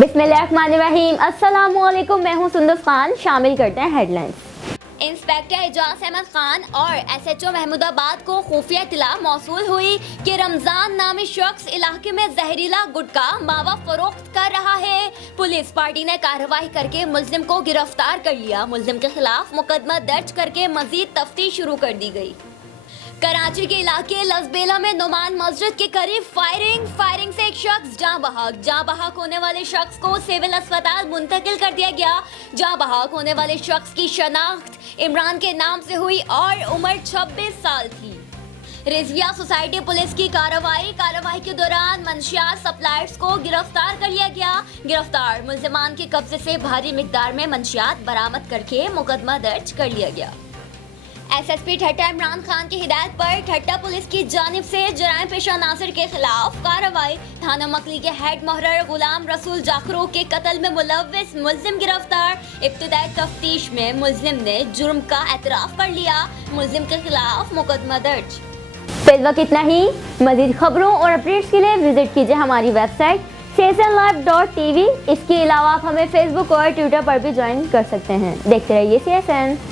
बिस्मिल्लाहिर्रहमानिर्रहीम। अस्सलामुअलैकुम, मैं हूं सुंदस खान। शामिल करते हैं हेडलाइंस। इंस्पेक्टर एजाज अहमद खान और SHO महमूदाबाद को खुफिया इत्तला मौसूल हुई कि रमजान नामी शख्स इलाके में जहरीला गुटखा मावा फरोख्त कर रहा है। पुलिस पार्टी ने कार्रवाई करके मुल्जिम को गिरफ्तार कर लिया। मुल्जिम के खिलाफ मुकदमा दर्ज करके मजीद तफ्तीश शुरू कर दी गई। कराची के इलाके लसबेला में नुमान मस्जिद के करीब फायरिंग से एक शख्स जाँ बहक होने वाले शख्स को सिविल अस्पताल मुंतकिल कर दिया गया। जाँ बहक होने वाले शख्स की शनाख्त इमरान के नाम से हुई और उम्र 26 साल थी। रिजविया सोसाइटी पुलिस की कार्रवाई के दौरान मंशियात सप्लायर्स को गिरफ्तार कर लिया गया। गिरफ्तार मुल्जिमान के कब्जे से भारी मिकदार में मंशियात बरामद करके मुकदमा दर्ज कर लिया गया। SSP ठट्टा इमरान खान की हिदायत पर ठट्टा पुलिस की जानिब से जराइम पेशा नासिर के खिलाफ कार्रवाई। थाना मकली के हेड मोहर्रर गुलाम रसूल जाखरो के कत्ल में मुलव्विस मुल्जिम गिरफ्तार। इब्तिदाई तफ्तीश में मुल्जिम ने जुर्म का एतराफ कर लिया। मुल्जिम के खिलाफ मुकदमा दर्ज। इस वक्त इतना ही। मजीद खबरों और अपडेट्स के लिए विजिट कीजिए हमारी वेबसाइट csnlive.tv। इसके अलावा आप हमें फेसबुक और ट्विटर पर भी ज्वाइन कर सकते हैं। देखते रहिए CSN।